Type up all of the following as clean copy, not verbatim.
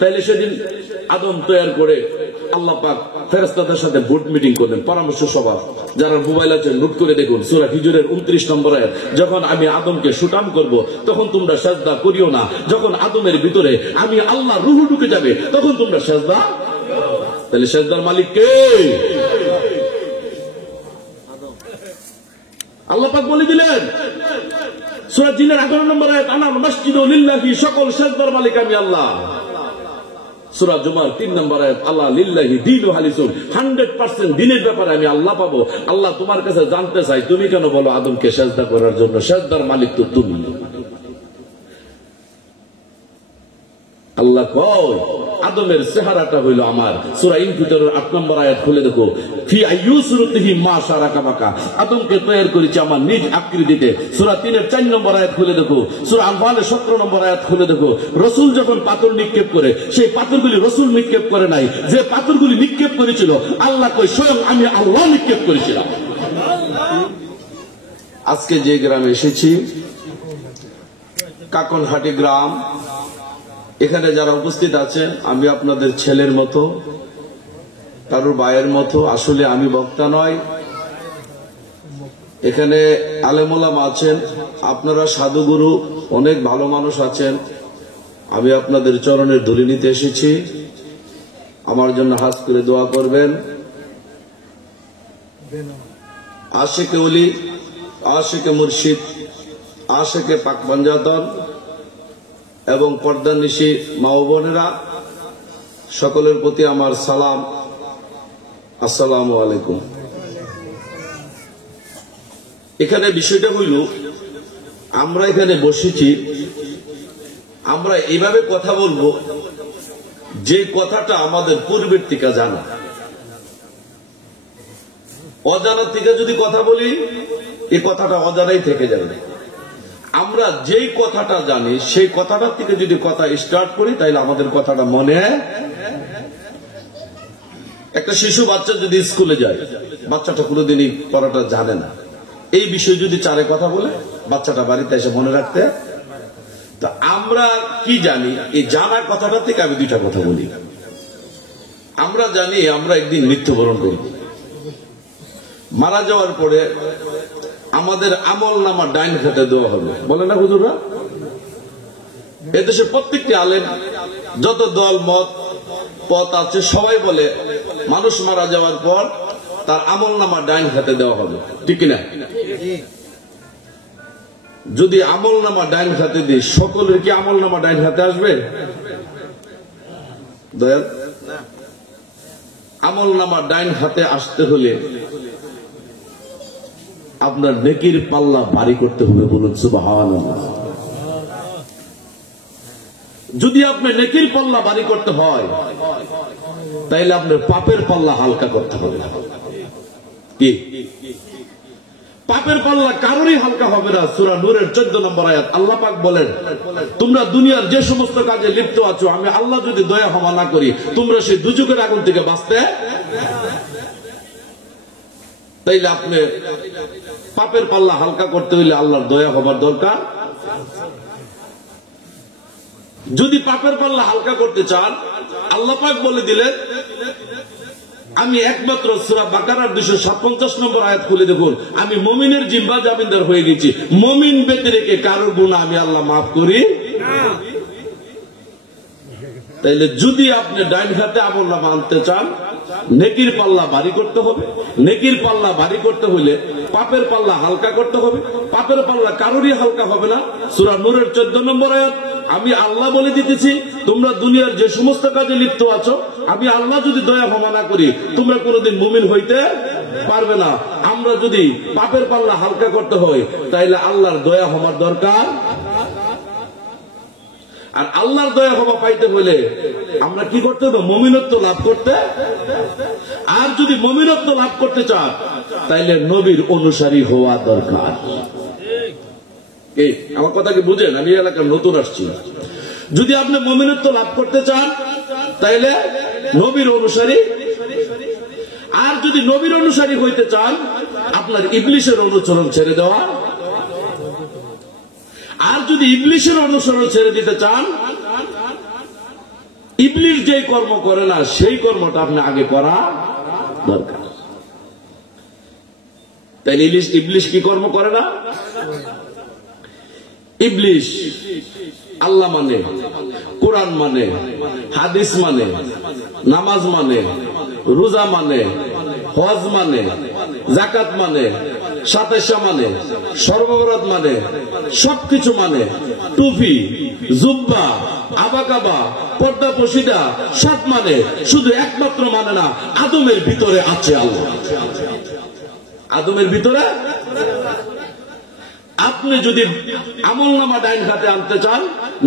তাইলে সেদিন আদম তৈরি করে আল্লাহ পাক ফেরেশতাদের সাথে বোর্ড মিটিং করলেন, পরামর্শ সভা। যারা মোবাইল আছে নোট করে দেখুন, সূরা হিজরের 29 নম্বর আয়াত, যখন আমি আদমকে সুটাম করব তখন তোমরা সিজদা করিও না, যখন আদমের ভিতরে আমি আল্লাহ রূহ ঢুকে যাবে তখন তোমরা সিজদা। তাহলে সিজদার মালিক কে? আল্লাহ পাক বলে দিলেন সূরা জিনের 11 নম্বর আয়াত, আনাল মাসজিদু লিল্লাহি, সকল সিজদার মালিক আমি আল্লাহ। সূরা জুমার 3 নম্বর আয়াত, আল্লাহ লিল্লাহি দীনু হালিসুন, 100% দিনের ব্যাপারে আমি আল্লাহ পাবো। আল্লাহ তোমার কাছে জানতে চাই তুমি কেন বলো আদমকে সিজদা করার জন্য? সিজদার মালিক তো তুমি। আল্লাহ কয় আদমের চেহারাটা হইল আমার। সূরা ইনফিতরের 8 নম্বর আয়াত খুলে দেখো, ফি আইয়ুসরতিহি মা শারাকা মাকা, আদমকে তৈরি করেছি আমার নিজ আকৃতিতে। সূরা 3-এর 4 নম্বর আয়াত খুলে দেখো, সূরা আনফালের 17 নম্বর আয়াত খুলে দেখো, রাসূল যখন পাথর নিক্ষেপ করে সেই পাথরগুলি রাসূল নিক্ষেপ করে নাই, যে পাথরগুলি নিক্ষেপ করেছিল আল্লাহ কয় স্বয়ং আমি আল্লাহ নিক্ষেপ করেছিলাম। আজকে যে গ্রামে এসেছি, কাকনহাটি গ্রাম, এখানে যারা উপস্থিত আছেন আমি আপনাদের ছেলের মতো, কারোর ভাইয়ের মতো। আসলে আমি বক্তা নয়, এখানে আলেম ওলামা আছেন, আপনারা সাধুগুরু অনেক ভালো মানুষ আছেন। আমি আপনাদের চরণের ধুলি নিতে এসেছি, আমার জন্য হাত করে দোয়া করবেন। আশিকে ওলি, আশিকে মুর্শিদ, আশিকে পাক পাঞ্জাতন এবং পর্দানিশী মা ও বোনেরা, সকলের প্রতি আমার সালাম, আসসালামু আলাইকুম। এখানে বিষয়টা হইল, আমরা এখানে বসেছি, আমরা এইভাবে কথা বলবো যে কথাটা আমাদের পূর্বের থেকে জানা। অজানার থেকে যদি কথা বলি এই কথাটা অজানাই থেকে যাবে। আমরা যেই কথাটা জানি সেই কথাটার থেকে যদি কথা স্টার্ট করি তাহলে আমাদের কথাটা মনে। একটা শিশু বাচ্চা যদি স্কুলে যায়, বাচ্চাটা কোনোদিনই পড়াটা জানে না, এই বিষয়ে যদি চারে কথা বলে বাচ্চাটা বাড়িতে এসে মনে রাখতে। তো আমরা কি জানি, এই জানা কথাটা থেকে আমি দুইটা কথা বলি। আমরা জানি আমরা একদিন মৃত্যুবরণ করি, মারা যাওয়ার পরে আমাদের আমল নামা ডাইন খাতে দেওয়া হবে, বলে না হুজুররা? এদেশে প্রত্যেকটি আলেম, যত দল মত পথ আছে, সবাই বলে মানুষ মারা যাওয়ার পর তার আমল নামা ডাইন খাতে দেওয়া হবে, ঠিক কিনা? যদি আমল নামা ডাইন খাতে দিই, সকলের কি আমল নামা ডাইন খাতে আসবে? দয়াল, আমল নামা ডাইন হাতে আসতে হলে আপনার নেকির পাল্লা ভারী করতে হবে, বলুন সুবহানাল্লাহ। যদি আপনি নেকির পাল্লা ভারী করতে হয় তাইলে আপনার পাপের পাল্লা হালকা করতে হবে। কি পাপের পাল্লা কারোরই হালকা হবে না। সূরা নূরের 14 নম্বর আয়াত, আল্লাহ পাক বলেন, তোমরা দুনিয়ার যে সমস্ত কাজে লিপ্ত আছো, আমি আল্লাহ যদি দয়া ক্ষমা না করি তোমরা সেই দুজকের আগুন থেকে বাঁচতে। তাইলে আপনি পাপের পাল্লা হালকা করতে হইলে আল্লাহর দয়া হবার দরকার। যদি পাপের পাল্লা হালকা করতে চান, আল্লাহ পাক বলে দিলেন, আমি একমাত্র সূরা বাকারার 257 নম্বর আয়াত খুলে দেখুন, আমি মুমিনের জিম্মা জামিনদার হয়ে গেছি, মুমিন ব্যতি রেখে কারোর গুনাহ আমি আল্লাহ মাফ করি না। তাইলে যদি আপনি ডাইন হাতে আমল নামা আনতে চান, নেকির পাল্লা ভারী করতে হবে। নেকির পাল্লা ভারী করতে হলে পাপের পাল্লা হালকা করতে হবে। পাপের পাল্লা কারোরই হালকা হবে না। সূরা নূরের 14 নম্বর আয়াত, আমি আল্লাহ বলে দিতেছি, তোমরা দুনিয়ার যে সমস্ত কাজে লিপ্ত আছো, আমি আল্লাহ যদি দয়া ক্ষমা না করি তোমরা কোনোদিন মুমিন হইতে পারবে না। আমরা যদি পাপের পাল্লা হালকা করতে হয় তাইলে আল্লাহর দয়া ক্ষমার দরকার। আর আল্লাহর দয়া ক্ষমা পাইতে হলে আমরা কি করতে হবে? মুমিনত্ব লাভ করতে। আর যদি মুমিনত্ব লাভ করতে চান তাইলে নবীর অনুসারী হওয়া দরকার। আমার কথা কি বুঝেন? আমি এলাকার নতুন আসছি। যদি আপনি মুমিনত্ব লাভ করতে চান তাইলে নবীর অনুসারী। আর যদি নবীর অনুসারী হইতে চান আপনার ইবলিসের অনুসরণ ছেড়ে দেওয়া। আর যদি ইবলিসের অনুসরণ ছেড়ে দিতে চান, ইবলিস যেই কর্ম করে না সেই কর্মটা আপনি আগে করা দরকার। তাইলে ইবলিস কি কর্ম করে না? ইবলিস আল্লাহ মানে, কোরআন মানে, হাদিস মানে, নামাজ মানে, রোজা মানে, হজ মানে, যাকাত মানে, সাতেশা মানে, সর্ববরত মানে, সবকিছু মানে, টুপি, জুব্বা, আবাকাবা, পর্দা পশিদা সব মানে, শুধু একমাত্র মানে না আদমের ভিতরে আছে আল্লাহ। আদমের ভিতরে আপনি যদি আমলনামা ডাইন হাতে আনতে চান,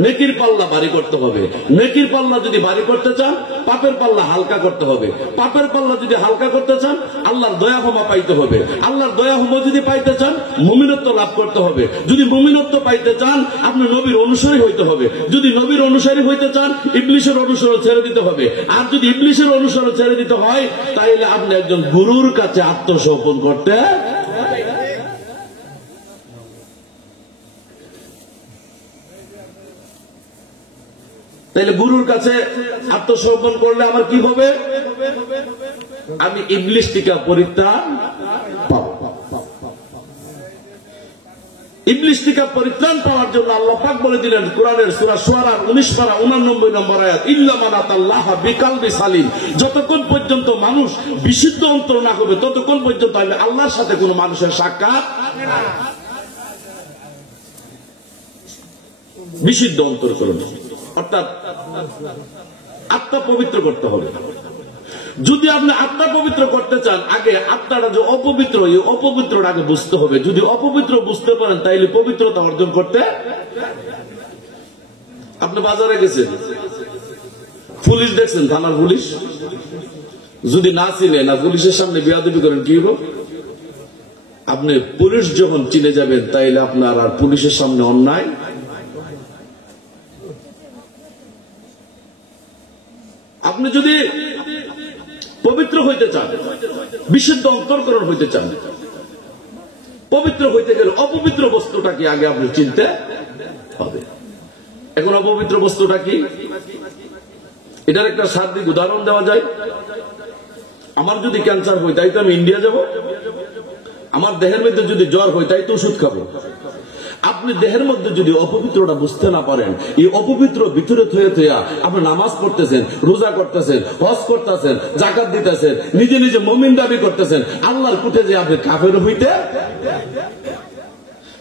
নেকির পাল্লা ভারী করতে হবে। নেকির পাল্লা যদি ভারী করতে চান, পাপের পাল্লা হালকা করতে হবে। পাপের পাল্লা যদি হালকা করতে চান, আল্লাহর দয়া ক্ষমা পাইতে হবে। আল্লাহর দয়া ক্ষমা যদি পাইতে চান, মুমিনত্ব লাভ করতে হবে। যদি মুমিনত্ব পাইতে চান, আপনি নবীর অনুসারী হইতে হবে। যদি নবীর অনুসারী হইতে চান, ইবলিশের অনুসরণ ছেড়ে দিতে হবে। আর যদি ইবলিশের অনুসরণ ছেড়ে দিতে হয়, তাইলে আপনি একজন গুরুর কাছে আত্মসমর্পণ করতে। তাইলে গুরুর কাছে আত্মসমর্পণ করলে আমার কি হবে? আমি ইবলিশ থেকে পরিত্রাণ পাবো। ইবলিশ থেকে পরিত্রাণ পাওয়ার জন্য আল্লাহ পাক বলে দিলেন কোরআনের সূরা শুআরা 19 পারা 89 নম্বর আয়াত, ইল্লা মান আতাল্লাহ বিকালবি সালিম। যতক্ষণ পর্যন্ত মানুষ বিশুদ্ধ অন্তর না হবে, ততক্ষণ পর্যন্ত আমি আল্লাহর সাথে কোনো মানুষের সাক্ষাৎ না। বিশুদ্ধ অন্তর করুন, অর্থাৎ আত্মা পবিত্র করতে হবে। যদি আপনি আত্মা পবিত্র করতে চান, আগে আত্মাটা যে অপবিত্র, এই অপবিত্রটা আগে বুঝতে হবে। যদি অপবিত্র বুঝতে পারেন, তাইলে পবিত্রতা অর্জন করতে। আপনি বাজারে গেছেন, পুলিশ দেখছেন, থানার পুলিশ, যদি না চিনে না পুলিশের সামনে বেয়াদবি করেন, কি হলো? আপনি পুলিশ যখন চিনে যাবেন, তাইলে আপনার আর পুলিশের সামনে অন্যায়। আপনি যদি পবিত্র হইতে চান, বিশুদ্ধ অন্তরকরণ হইতে চান, পবিত্র হইতে গেলে অপবিত্র বস্তুটাকে আগে আপনি চিনতে হবে। এখন অপবিত্র বস্তুটা কি? এটার একটা শারীরিক উদাহরণ দেওয়া যায়। আমার যদি ক্যান্সার হয়, তাই তো আমি ইন্ডিয়া যাব। আমার দেহের মধ্যে যদি জ্বর হয়, তাই তো ওষুধ খাবো। আপনি দেহের মধ্যে যদি অপবিত্রটা বুঝতে না পারেন, এই অপবিত্র ভিতরে থয়ে থইয়া আপনি নামাজ পড়তেছেন, রোজা করতেছেন, হজ করতেছেন, যাকাত দিতেছেন, নিজে নিজে মুমিন দাবি করতেছেন, আল্লাহর কুটে যে আপনি কাফের হইতে।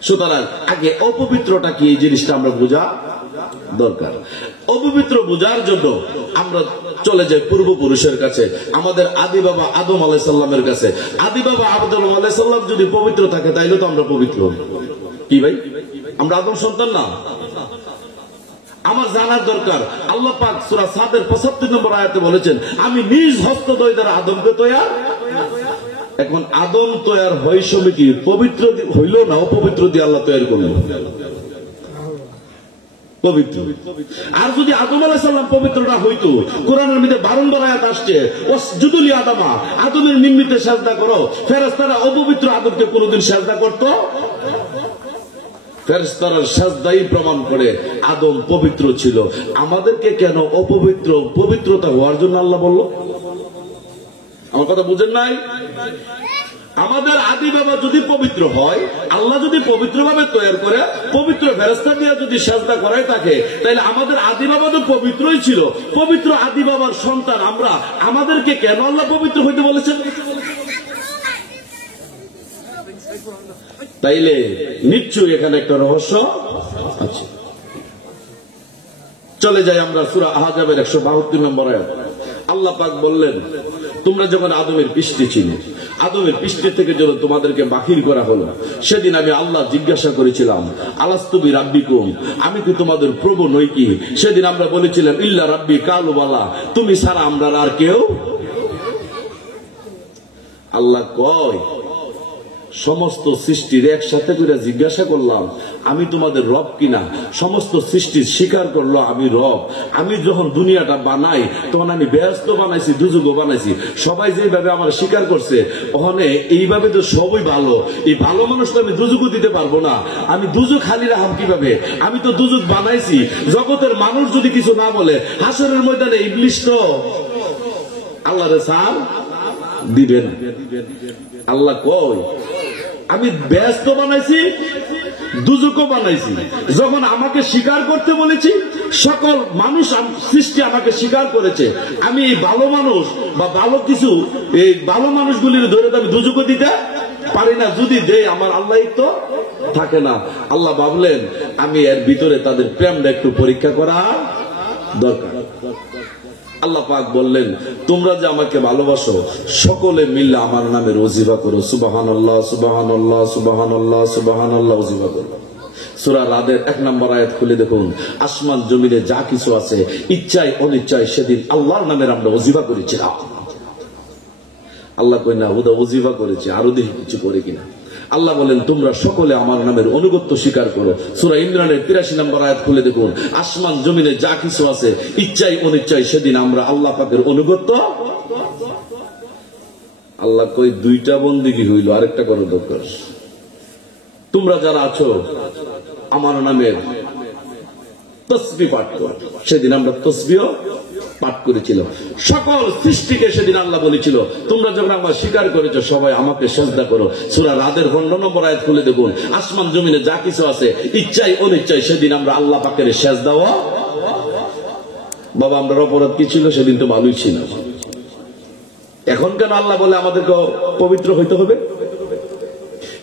সুতরাং আগে অপবিত্রটা কি, এই জিনিসটা আমরা বোঝা দরকার। অপবিত্র বোঝার জন্য আমরা চলে যাই পূর্বপুরুষের কাছে, আমাদের আদি বাবা আদম আলাইহিস সালামের কাছে। আদি বাবা আদম আলাইহিস সালাম যদি পবিত্র থাকে, তাইলে তো আমরা পবিত্র। কি ভাই, আমরা আদম সন্তান না? আমার জানার দরকার, আল্লাহ পাক সূরা সাদের 75 নম্বর আয়াতে বলেছেন, আমি নিজ হস্ত দ্বারা আদমকে তৈয়ার। এখন আদম তৈয়ার হয় সমিতি পবিত্র হইল না অপবিত্র দিয়ে আল্লাহ তৈরি করল? পবিত্র। আর যদি আদম আলাইহিস সালাম পবিত্রটা হইতো, কোরআনের মধ্যে বারংবার আয়াত আসছে, ওয়াসজুদু লি আদমা, আদমের নিমিত্তে সিজদা করো। ফেরেশতারা অপবিত্র আদমকে কোনোদিন সিজদা করতো? ফেরেশতারা সিজদাই প্রমাণ করে আদম পবিত্র ছিল। আমাদেরকে কেন অপবিত্র পবিত্রতা হওয়ার জন্য আল্লাহ বলল? আমার কথা বুঝেন নাই? আমাদের আদি বাবা যদি পবিত্র হয়, আল্লাহ যদি পবিত্রভাবে তৈরি করে, পবিত্র ফেরেশতা দিয়ে যদি সিজদা করায় তাকে, তাহলে আমাদের আদি বাবা তো পবিত্রই ছিল। পবিত্র আদি বাবার সন্তান আমরা, আমাদেরকে কেন আল্লাহ পবিত্র হইতে বলেছেন? তাইলে নিশ্চয়ই এখানে একটা রহস্য আছে। চলে যাই আমরা সূরা আহজাবের 172 নম্বর আয়াত। আল্লাহ পাক বললেন, তোমরা যখন আদমের পৃষ্ঠে ছিলে, আদমের পৃষ্ঠে থেকে যখন তোমাদেরকে বাহির করা হলো, সেদিন আমি আল্লাহ জিজ্ঞাসা করেছিলাম, আলাস্তু বিরাব্বিকুম, আমি কি তোমাদের প্রভু নই কি? সেদিন আমরা বলেছিলাম, ইল্লা রাব্বি কালু বালা, তুমি ছাড়া আমরা আর কেউ। আল্লাহ কয়, সমস্ত সৃষ্টির একসাথে করে জিজ্ঞাসা করলাম আমি তোমাদের রব কিনা। সমস্ত সৃষ্টির স্বীকার করলো আমি রব। আমি যখন দুনিয়াটা বানাই তখন আমি বেহেশত বানাইছি, দুজুগও বানাইছি। সবাই যেভাবে আমার স্বীকার করছে ওখানে এইভাবে তো সবই ভালো। এই ভালো মানুষ তো আমি দুজুগও দিতে পারবো না। আমি দুজুগ খালি রাখাম কিভাবে? আমি তো দুজুগ বানাইছি। জগতের মানুষ যদি কিছু না বলে হাসরের ময়দানে ইবলিশ তো আল্লাহরে সাল দিবেন। আল্লাহ কই আমি ব্যস্ত বানাইছি, দুজকও বানাইছি। যখন আমাকে স্বীকার করতে বলেছি সকল মানুষ সৃষ্টি আমাকে স্বীকার করেছে। আমি এই ভালো মানুষ বা ভালো কিছু এই ভালো মানুষগুলির ধরে আমি দুজকও দিতে পারি না। যদি দেয় আমার আল্লাহ তো থাকে না। আল্লাহ ভাবলেন আমি এর ভিতরে তাদের প্রেমটা একটু পরীক্ষা করা দরকার। আল্লাহ পাক বললেন তোমরা যে আমাকে ভালোবাসো সকলে মিলে আমার নামে ওজিফা করো, সুবহানাল্লাহ সুবহানাল্লাহ সুবহানাল্লাহ সুবহানাল্লাহ ওজিফা করো। সূরা রাদের 1 নম্বর আয়াত খুলে দেখুন, আসমান জমিনে যা কিছু আছে ইচ্ছায় অনিচ্ছায় সেদিন আল্লাহর নামের আমরা ওজিফা করেছিলাম। আল্লাহ কই না ওদা ওজিফা করেছে, আরো দেখি কিছু করে কিনা। আল্লাহ বলেন তোমরা সকলে আমার নামের অনুগত্য স্বীকার করো। সূরা ইমরানের 83 নম্বর আয়াত খুলে দেখুন, আসমান জমিনে যা কিছু আছে ইচ্ছায় অনিচ্ছায় সেদিন আমরা আল্লাহ পাকের অনুগত্য। আল্লাহ কই দুইটা বন্দেগী হইল, আরেকটা করো দরকার। তোমরা যারা আছো আমার নামের তসবিহ পাঠ করো। সেদিন আমরা তসবিহ পাঠ করেছিলাম। সকল সৃষ্টিকে সেদিন আল্লাহ বলেছিল তোমরা যখন আমার স্বীকার করেছো সবাই আমাকে সেজদা করো। সূরা রাদের 15 নম্বর আয়াত খুলে দেখুন, আসমান জমিনে যা কিছু আছে ইচ্ছায় অনিচ্ছায় সেদিন আমরা আল্লাহ পাকের সেজদা। বাবা আমরা অপরাধ কি ছিল? সেদিন তো ভালোই ছিল। এখন কেন আল্লাহ বলে আমাদেরকে পবিত্র হইতে হবে?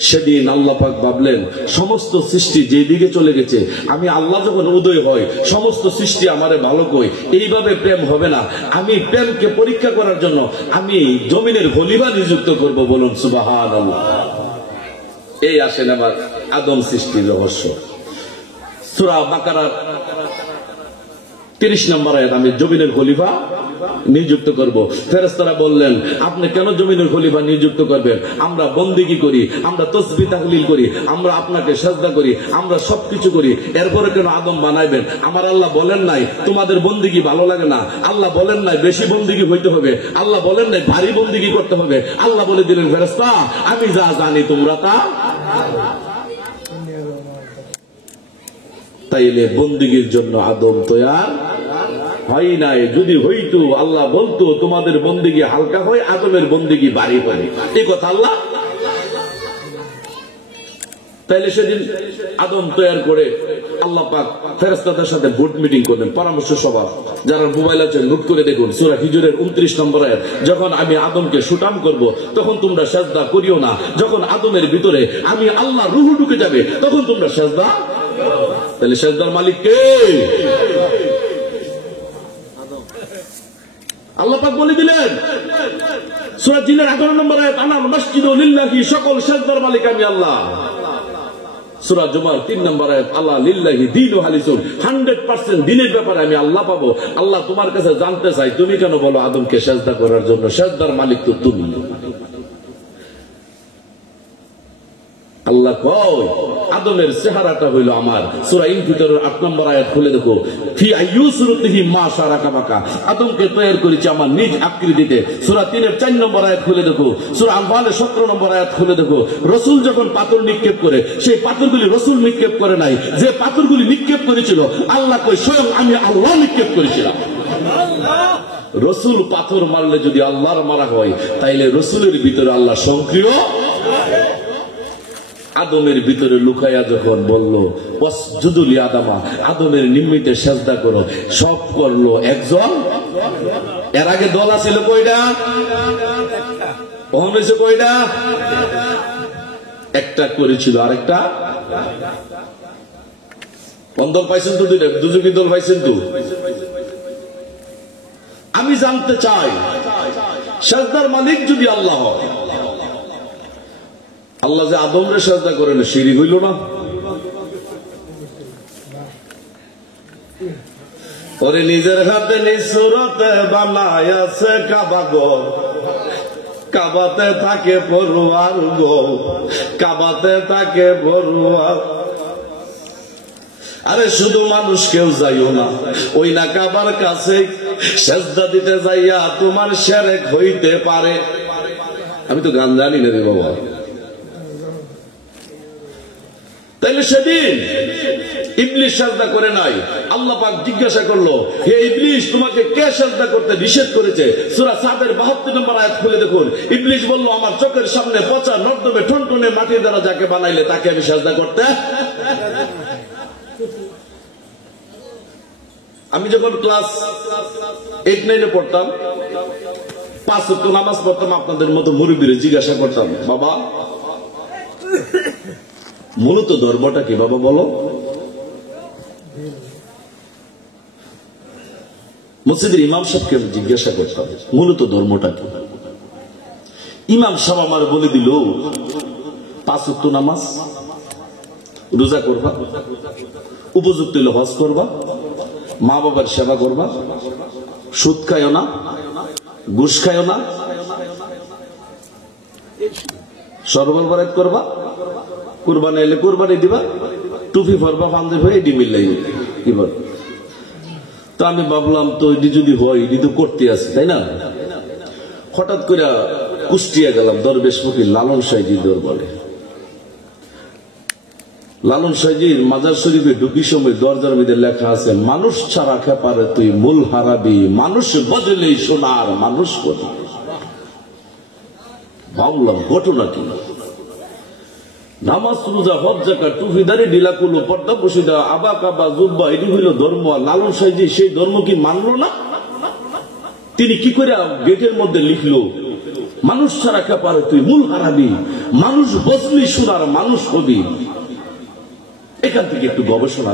সেদিন আল্লাহ পাক ভাবলেন সমস্ত সৃষ্টি যেদিকে চলে গেছে, আমি আল্লাহ যখন উদয় হয় সমস্ত সৃষ্টি আমারে ভালো কই, এইভাবে প্রেম হবে না। আমি প্রেমকে পরীক্ষা করার জন্য আমি জমিনের খলিফা নিযুক্ত করব। বলুন সুবহানাল্লাহ। এই আসেন আমার আদম সৃষ্টির রহস্য। সূরা বাকারার 30 নম্বর আয়াত, আমি জমিনের খলিফা নিযুক্ত করব। ফেরেশতারা বললেন আপনি কেন জমিনের খলিফা নিযুক্ত করবেন? আমরা বন্দেগী করি, আমরা তাসবিহ তাহলিল করি, আমরা আপনাকে সিজদা করি, আমরা সবকিছু করি, এরপরে কেন আদম বানাইবেন? আমার আল্লাহ বলেন নাই তোমাদের বন্দেগী ভালো লাগে না? আল্লাহ বলেন নাই বেশি বন্দেগী হইতে হবে? আল্লাহ বলেন নাই ভারী বন্দেগী করতে হবে? আল্লাহ বলে দিলেন ফেরেশতা আমি যা জানি তোমরা তা। তাইলে বন্দেগীর জন্য আদম তৈয়ার হয় নাই। যদি হইতো আল্লাহ বলতো তোমাদের বন্দেগী হালকা হয়, আদমের বন্দেগী ভারী হয়। এই কথা আল্লাহ। তাইলে সেদিন আদম তৈয়ার করে আল্লাহ পাক ফেরেশতাদের সাথে বোর্ড মিটিং করলেন, পরামর্শ সভা। যারা মোবাইল আছে নোট করে দেখুন, সূরা হিজরের 29 নম্বর আয়াত, যখন আমি আদমকে সুটাম করব তখন তোমরা সিজদা করিও না। যখন আদমের ভিতরে আমি আল্লাহ রূহ ঢুকে যাবে তখন তোমরা সিজদা। তাহলে সিজদার মালিক কে? আল্লাহ পাক বলে দিলেন সূরা জিনের 11 নম্বর আয়াত, আনাল মাসজিদু লিল্লাহি, সকল সিজদার মালিক আমি আল্লাহ। সূরা জুমার 3 নম্বর আয়াত, আল্লাহ লিল্লাহি দীনু হালিসুন, 100% দিনের ব্যাপারে আমি আল্লাহ পাবো। আল্লাহ তোমার কাছে জানতে চাই তুমি কেন বলো আদমকে সিজদা করার জন্য? সিজদার মালিক তো তুমি। আল্লাহ কয় আদমের চেহারাটা হইল আমার। সূরা ইনফিতরের 8 নম্বর আয়াত খুলে দেখো, ফি আইয়ুসুরতিহি মা শারাকা বাকা, আদমকে তৈরি করেছি আমার নিজ আকৃতিতে। সূরা 3-এর 4 নম্বর আয়াত খুলে দেখো, সূরা আনফালের 17 নম্বর আয়াত খুলে দেখো, রাসূল যখন পাথর নিক্ষেপ করে সেই পাথরগুলি রাসূল নিক্ষেপ করে নাই, যে পাথরগুলি নিক্ষেপ করেছিল আল্লাহ কয় স্বয়ং আমি আল্লাহ নিক্ষেপ করেছিলাম। রাসূল পাথর মারলে যদি আল্লাহর মারা হয় তাইলে রাসূলের ভিতরে আল্লাহ সক্রিয়। আদমের ভিতরে লুকাইয়া যখন বলল ওয়াসজুদু লি আদামা, আদমের নিমিত্তে সিজদা করো, সব করলো একজন। এর আগে দল আছিল কয়টা? কখন হয়েছে কয়টা? একটা করেছিল, আরেকটা কোন দল পাইছেন তো? দুইটা দুজকি দল পাইছেন তো। আমি জানতে চাই সিজদার মালিক যদি আল্লাহ হয়, আল্লাহ যে আদমরে সিজদা করেন শিরক হইল না? ওরে নিজের হাতে নিজ সুরতে বানায়াছে কাবা ঘর, কাবাতে থাকে পরোয়ার গো, কাবাতে থাকে পরোয়ার। আরে শুধু মানুষ কেউ যাইও না, ওই না কাবার কাছে সেজদা দিতে যাইয়া তোমার শিরক হইতে পারে। আমি তো গান জানি না রে বাবা। তাইলে সেদিন ইবলিস সেজদা করে নাই, আল্লাহ পাক জিজ্ঞাসা করলো, হে ইবলিস তোমাকে কে সেজদা করতে নিষেধ করেছে? সূরা সাদের 72 নম্বর আয়াত খুলে দেখুন। ইবলিস বলল, আমার চোখের সামনে পচা নর্দমে ঠনঠনে মাটি দ্বারা যাকে বানাইলে তাকে আমি সেজদা করতে। আমি যখন ক্লাস 8-9 পড়তাম, 5 ওয়াক্ত নামাজ পড়তাম, আপনাদের মতো মুরব্বিরে জিজ্ঞাসা করতাম, বাবা মূলত ধর্মটা কি বাবা বলো? মসজিদের ইমাম সাহেবকে জিজ্ঞাসা করতাম মূলত ধর্মটা কি। ইমাম সাহেব আমার বলে দিল, 5 ওয়াক্ত নামাজ, রোজা করবা, উপযুক্ত হলে হজ করবা, মা বাবার সেবা করবা, সুদ খায়ও না, ঘুষ খায়ও না, সরবর বরাত করবা, কুরবানি এলে কুরবানি দিবা, টুপি পরবা, পাঞ্জাবি হয়ে এটি মিললাই কি বল। তো আমি ভাবলাম তো এটি যদি হয়, এটি তো করতে আছে তাই না। হঠাৎ করে কুষ্টিয়া গেলাম, দরবেশ ফকির লালন সাইজির দরবারে। লালন সাইজির মাজার শরীফে ঢুকি সময় দরজার মধ্যে লেখা আছে, মানুষ ছাড়া খেপারে তুই মূল হারাবি, মানুষ বদলেই সোনার মানুষ করি। ভাবলাম ঘটনা কি, নামাজ রোজা হজ যাকাত টুপি দাড়ি ঢিলাকুলো পর্দা বসিদা আবা কাবা জুব্বা এটি হইল ধর্ম। লালন সাইজি সেই ধর্ম কি মানলো না? তিনি কি করে গেটের মধ্যে লিখলো, মানুষ ছাড়া খেপারে তুই মূল হারাবি, মানুষ বদলেই সোনার মানুষ হবি। এখান থেকে একটু গবেষণা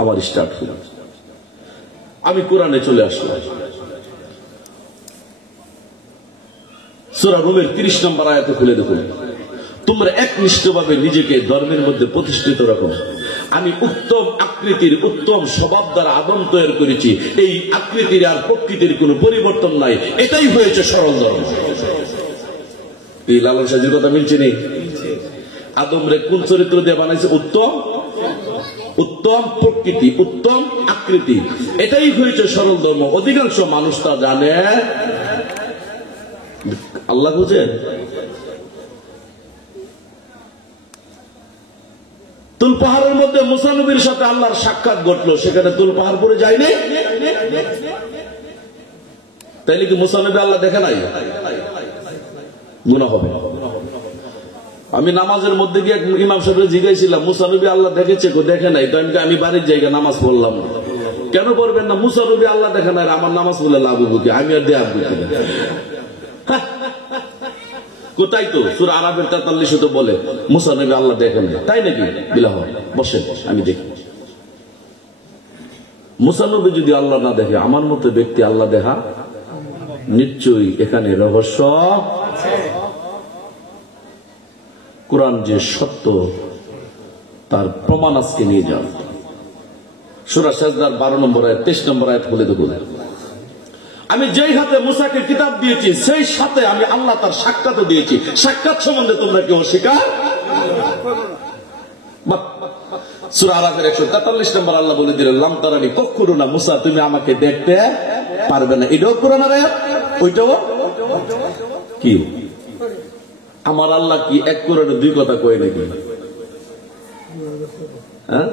আমার স্টার্ট হল। আমি কোরআনে চলে আসলাম। সূরা রুমের 30 নম্বর আয়াতে খুলে দেখুন, তোমরা একনিষ্ঠভাবে নিজেকে ধর্মের মধ্যে প্রতিষ্ঠিত রাখো, আমি উত্তম আকৃতির উত্তম স্বভাব দ্বারা আদম তৈরি করেছি, এই আকৃতির আর প্রকৃতির কোনো পরিবর্তন নাই, এটাই হয়েছে সরল ধর্ম। এই লালন সাইজির কথা মিলছে নেই? আদম রে কোন চরিত্র দিয়ে বানাইছে? উত্তম, উত্তম প্রকৃতি, উত্তম আকৃতি, এটাই হয়েছে সরল ধর্ম। অধিকাংশ মানুষ তা জানে, আল্লাহ বুঝেন। তুল পাহাড়ের মধ্যে মুসা নবীর সাথে আল্লাহর সাক্ষাৎ ঘটলো, সেখানে তুল পাহাড় পরে যায়নি? তাইলে কি মুসা নবী আল্লাহ দেখে নাই? গুনাহ হবে। আমি নামাজের মধ্যে গিয়ে ইমাম সাহেবকে জিজ্ঞাসিলাম, মুসা নবী আল্লাহ দেখেছে? দেখে নাই। তো আমি বাড়ির জায়গা নামাজ পড়লাম। কেন পড়বেন না? মুসা নবী আল্লাহ দেখে নাই, আমার নামাজ পড়লে লাভ হবো কি? আমি আর দেয়া কোথায়? তো সূরা আরাফের 43 তো বলে মুসা নবী আল্লাহ দেখেন না। তাই নাকি? বিলাহ বসে আমি দেখি। মুসা নবী যদি আল্লাহ না দেখে, আমার মতো ব্যক্তি আল্লাহ দেখা নিশ্চয়ই এখানে রহস্য। কোরআন যে সত্য তার প্রমাণ আজকে নিয়ে যান। সূরা সাজদার 12 নম্বর আয়াত 23 নম্বর আয়াত বলে দেখুন, আমি যেই হাতে মুসাকে কিতাব দিয়েছি সেই সাথে আমি আল্লাহ তার সাক্ষাৎও দিয়েছি। সাক্ষাৎ সম্বন্ধে তোমরা কি অস্বীকার? সূরা আরাফের 143 নম্বর আল্লাহ বলে দিলেন, লাম তারানি, কখনো না মুসা তুমি আমাকে দেখতে পারবে না। এটাও কোরআনের আয়াত, ওইটাও কি? আমার আল্লাহ কি এক কোরআনে দুই কথা কয় নাকি? হ্যাঁ,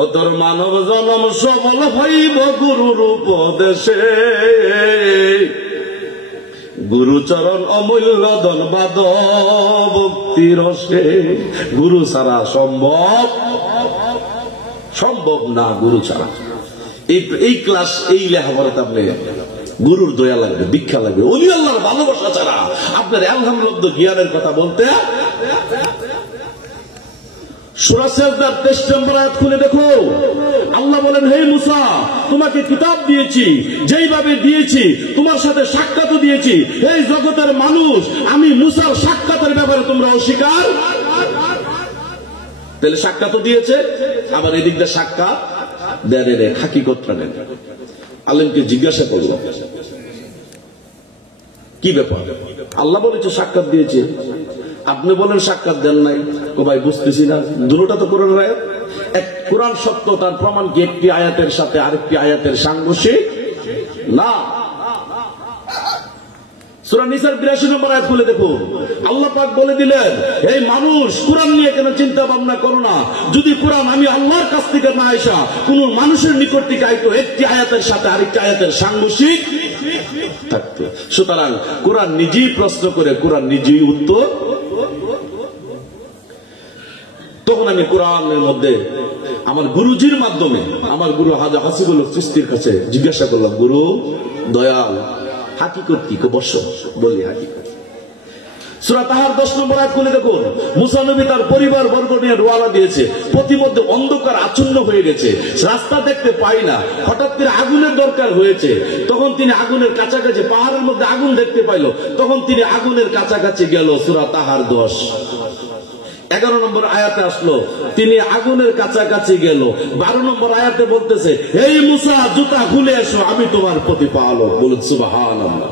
ও তোর মানব জনম সবল হইব গুরুর উপদেশে, গুরুচরণ অমূল্য ধনবাদ ভক্তি রসে। গুরু ছাড়া সম্ভব না, গুরু ছাড়া। এই ক্লাস, এই লেখাপড়াতে আপনি গুরুর দয়া লাগবে, দীক্ষা লাগবে, ওলি আল্লাহর ভালোবাসা ছাড়া আপনার আলহামদুলিল্লাহ জ্ঞানের কথা বলতে। সূরা সাজদার 23 নম্বর আয়াত খুলে দেখো, আল্লাহ বলেন, হে মুসা তোমাকে কিতাব দিয়েছি, যেইভাবে দিয়েছি তোমার সাথে সাক্ষাৎও দিয়েছি। এই জগতের মানুষ, আমি মুসার সাক্ষাতের ব্যাপারে তোমরা অস্বীকার। তাহলে সাক্ষাৎও দিয়েছে, আবার এদিক দিয়ে সাক্ষাৎ দেয় হাকিকতটা নেন। আলেমকে জিজ্ঞাসা করল, কি ব্যাপার? আল্লাহ বলেছে সাক্ষাৎ দিয়েছে, আপনি বলেন সাক্ষাৎ দেন নাই। ও ভাই বুঝতেছি না, দুটোটা তো কোরআনের আয়াত। এক কোরআন সত্য, তার প্রমাণ কি একটি আয়াতের সাথে আরেকটি আয়াতের সাংঘর্ষিক না। সূরা নিসার ৮২ নম্বর আয়াত খুলে দেখুন, আল্লাহ পাক বলে দিলেন, এই মানুষ কোরআন নিয়ে কেন চিন্তা ভাবনা করো না। যদি কোরআন আমি আল্লাহর কাছ থেকে না আসা কোন মানুষের নিকট থেকে আইতো, একটি আয়াতের সাথে আরেকটি আয়াতের সাংঘর্ষিক থাকতো। সুতরাং কোরআন নিজেই প্রশ্ন করে, কোরআন নিজেই উত্তর। তখন আমি কোরআনের মধ্যে আমার গুরুজির মাধ্যমে, আমার গুরু হাজা হাসিবুল চিশতির কাছে জিজ্ঞাসা করলাম, গুরু দয়াল হাকিকত কি? বর্ষ বলি হাকিকত। সূরা তাহার 10 নম্বর আয়াত খুলে দেখুন, মুসা নবী তার পরিবার বর্গ নিয়ে রওনা দিয়েছে, প্রতিমধ্যে অন্ধকার আচ্ছন্ন হয়ে গেছে, রাস্তা দেখতে পাই না। হঠাৎ করে আগুনের দরকার হয়েছে, তখন তিনি আগুনের কাছাকাছি, পাহাড়ের মধ্যে আগুন দেখতে পাইল, তখন তিনি আগুনের কাছাকাছি গেল। সূরা তাহার 10 11 নম্বর আয়াতে আসলো, তিনি আগুনের কাছাকাছি গেল। 12 নম্বর আয়াতে বলতেছে, এই মুসা জুতা খুলে এসো, আমি তোমার প্রতিপালক। বলুন সুবহানাল্লাহ।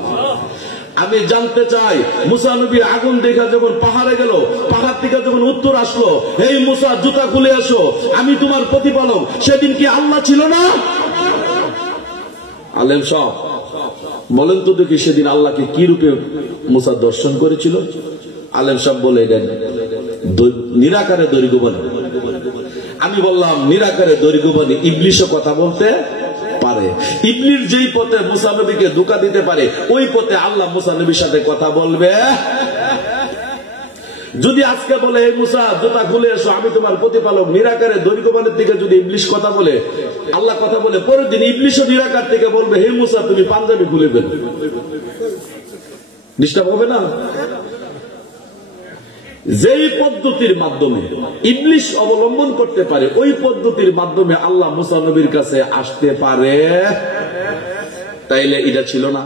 আমি জানতে চাই, মুসা নবী আগুন দেখা যখন পাহাড়ে গেল, পাহাড় থেকে যখন উত্তর আসলো, এই মুসা জুতা খুলে এসো, আমি তোমার প্রতিপালক, সেদিন কি আল্লাহ ছিল না? আলেম সব বলেন তো দেখি, সেদিন আল্লাহকে কি রূপে মুসা দর্শন করেছিল? আলেম সব বলে দেন নিরাকারে দৈর্ঘ্যবান। আমি বললাম নিরাকারে দৈর্ঘ্যবান ইবলিশও কথা বলতে পারে। ইবলিশ যেই পথে মুসা নবীকে ধোঁকা দিতে পারে, ওই পথে আল্লাহ মুসা নবীর সাথে কথা বলবে। যদি আজকে বলে, এই মুসা জুতা খুলে এসো, আমি তোমার প্রতিপালক, নিরাকারে দৈর্ঘ্যবানের দিকে যদি ইবলিশ কথা বলে, আল্লাহ কথা বলে, পরের দিন ইবলিশও নিরাকার থেকে বলবে, হে মুসা তুমি পাঞ্জাবি খুলে ফেল। ডিস্টার্ব হবে না? যেই পদ্ধতির মাধ্যমে ইবলিশ অবলম্বন করতে পারে, ওই পদ্ধতির মাধ্যমে আল্লাহ মুসা নবীর কাছে আসতে পারে, তাইলে এটা ছিল না?